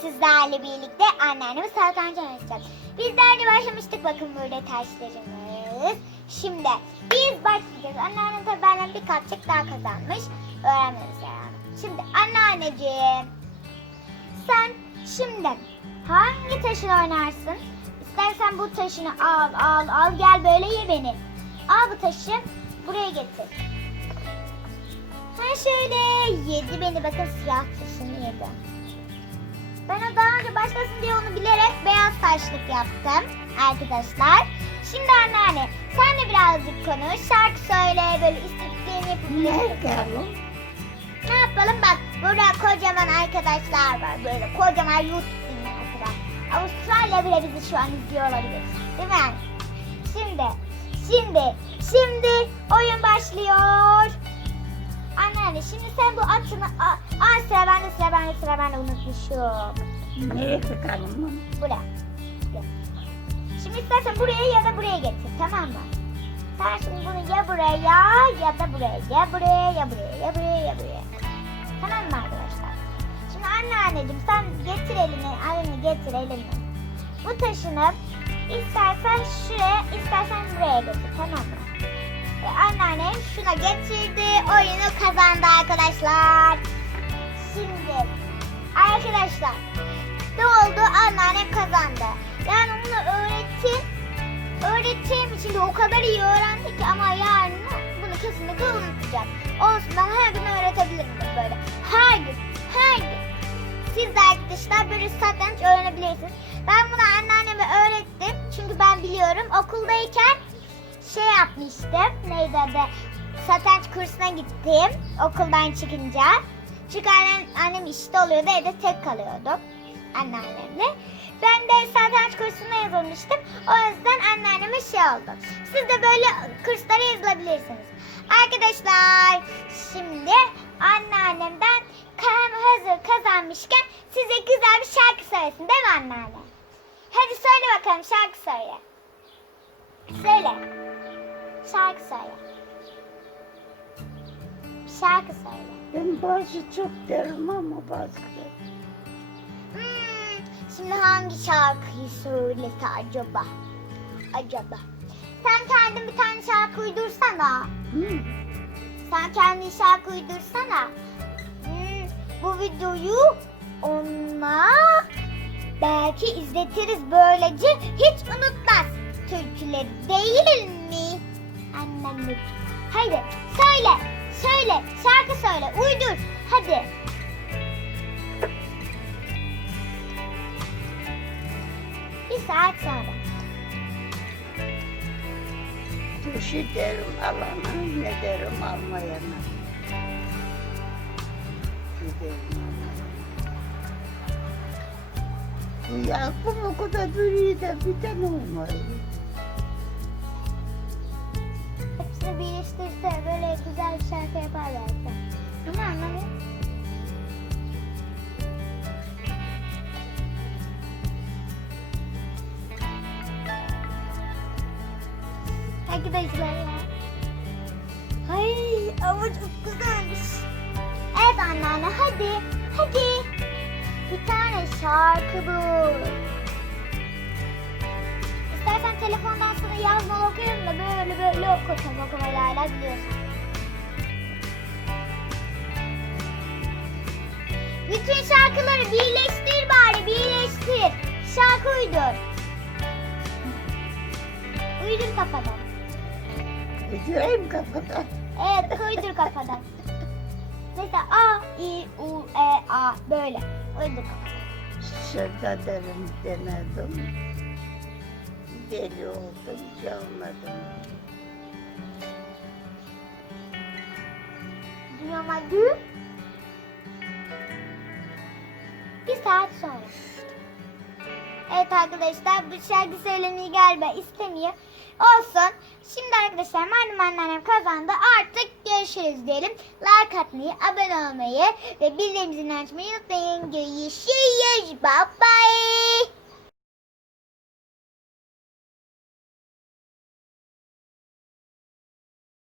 sizlerle birlikte anneannemi satranç oynayacağız. Bizler de başlamıştık bakın burada taşlarımız. Şimdi biz başlayacağız. Anneannem tabii benden bir katçık daha kazanmış. Öğrenmemiz yani. Şimdi anneanneciğim sen şimdi hangi taşını oynarsın? İstersen bu taşını al al al gel böyle ye beni. Al bu taşı buraya getir. Ha şöyle yedi beni bakın siyah taşını yedi. Ben daha önce başlasın diye onu bilerek beyaz taşlık yaptım arkadaşlar. Şimdi anneanne sen de birazcık konuş. Şarkı söyle böyle istediklerini yapabilirsin. Ne yapalım? Ne yapalım bak burada kocaman arkadaşlar var böyle kocaman YouTube dinleyen kadar. Avustralya bile bizi şu an izliyor olabilir. Değil mi? Şimdi, şimdi, şimdi oyun başlıyor. Anneanne şimdi sen bu atını... Aa, sıra bende sıra bende sıra bende unutmuşum. Nereye bakalım? Buraya. Gel. Şimdi istersen buraya ya da buraya getir tamam mı? Sen şimdi bunu ya buraya ya da buraya. Ya buraya ya buraya ya buraya ya buraya. Tamam mı arkadaşlar? Şimdi anneanneciğim sen getir elini, elini getir elini. Bu taşını istersen şuraya istersen buraya getir şuna getirdi. Oyunu kazandı arkadaşlar. Şimdi arkadaşlar ne oldu? Anneannem kazandı. Yani onu öğretin. Öğrettiğim için de o kadar iyi öğrendi ki ama yarın bunu kesinlikle unutacak. Olsun ben her gün öğretebilirim böyle. Her gün, her gün. Siz de arkadaşlar böyle satranç öğrenebilirsiniz. Ben bunu anneanneme öğrettim. Çünkü ben biliyorum okuldayken şey yapmıştım. Neydi adı? Satranç kursuna gittim okuldan çıkınca. Çünkü annem, annem işte oluyordu evde tek kalıyordum anneannemle. Ben de satranç kursuna yazılmıştım. O yüzden anneanneme şey oldu. Siz de böyle kurslara yazılabilirsiniz. Arkadaşlar şimdi anneannemden kalem hazır kazanmışken size güzel bir şarkı söylesin değil mi anneanne? Hadi söyle bakalım şarkı söyle. Söyle. Şarkı söyle. Şarkı söyle. Ben bazı çok derim ama bazı. Hmm, şimdi hangi şarkıyı söylese acaba? Acaba. Sen kendin bir tane şarkı uydursana. Hı. Sen kendin şarkı uydursana. Hmm, bu videoyu ona belki izletiriz böylece hiç unutmaz türküleri değil Haydi söyle, söyle, şarkı söyle, uydur. Hadi. Bir saat sonra. Tuşu derim alana, ne derim almayana. Bu yapım o kadar büyüğü de bir tane olmalı. Hepsini birleştirse böyle güzel bir şarkı yaparlarsa. Ama anlamıyorum. Arkadaşlar ya. Ay ama çok güzelmiş. Evet anneanne hadi hadi. Bir tane şarkı bul. İstersen telefondan sana yazmalı okuyayım da böyle böyle okutum okumalarla biliyorsun. Bütün şarkıları birleştir bari birleştir. Şarkı uydur. Uydur kafadan. Uydurayım kafadan. Evet uydur kafadan. Mesela A, I, U, E, A böyle. Uydur kafadan. Şurada derim denedim. Deli oldum, çalmadım. Duyamadım. Bir saat sonra. Evet arkadaşlar bu şarkı söylemeyi galiba istemiyor. Olsun. Şimdi arkadaşlar madem anneannem kazandı artık görüşürüz diyelim. Like atmayı, abone olmayı ve bildirimleri açmayı unutmayın. Görüşürüz. Bye bye.